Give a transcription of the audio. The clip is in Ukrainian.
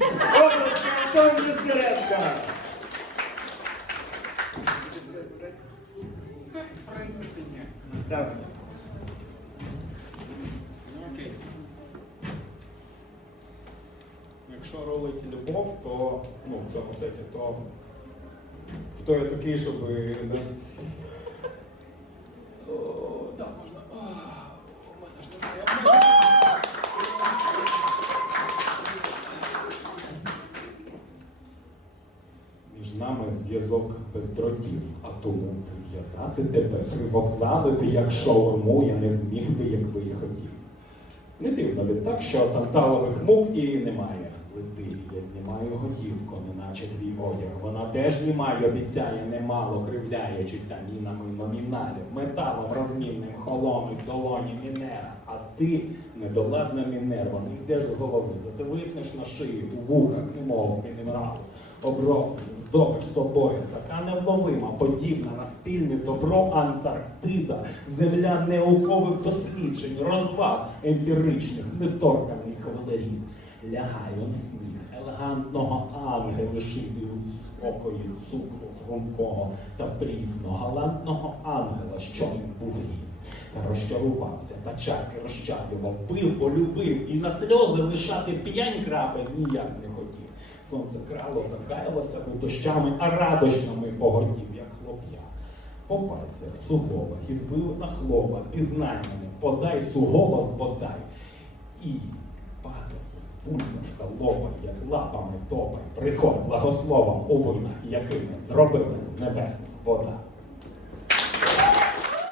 Область Антон Нестеренко. Це, в принципі, ні. Ну, окей. Якщо ролить любов, то ну, в цьому сеті, то хто я такий, щоб нами зв'язок без дротів, а тому прив'язати тебе, привокзалити, як шаурму, я не зміг би, якби і хотів. Не дивно відтак, що танталових мук і немає. Лети, я знімаю готівку, неначе твій одяг. Вона теж знімає, обіцяє немало, кривляючись амінами номіналів, металом розмінним холонить долоні мінера. А ти недоладна мінерва, не йдеш з голови, зате виснеш на шиї, у вухах, немов мінерал. Оброблений, здобич собою, така невловима, подібна на спільне добро Антарктида, земля неукових досліджень, розваг емпіричних, неторканий хвилеріз. Лягаю на сніг елегантного ангела шити у спокої цукру хрумкого та прісного, галантного ангела, що він був ріс. Та розчарувався, та час і розчадував, пив, полюбив, і на сльози лишати п'янь крапель ніяк не. Сонце крало, закаялося у дощами, а радощами погордів, як хлоп'я. По пальцях, суголах, і збив на хлоба, пізнаннями, подай суголос, бодай. І падає, бульбашка лопай, як лапами топай, приходь благословом у винах, якими зробилась небесна вода.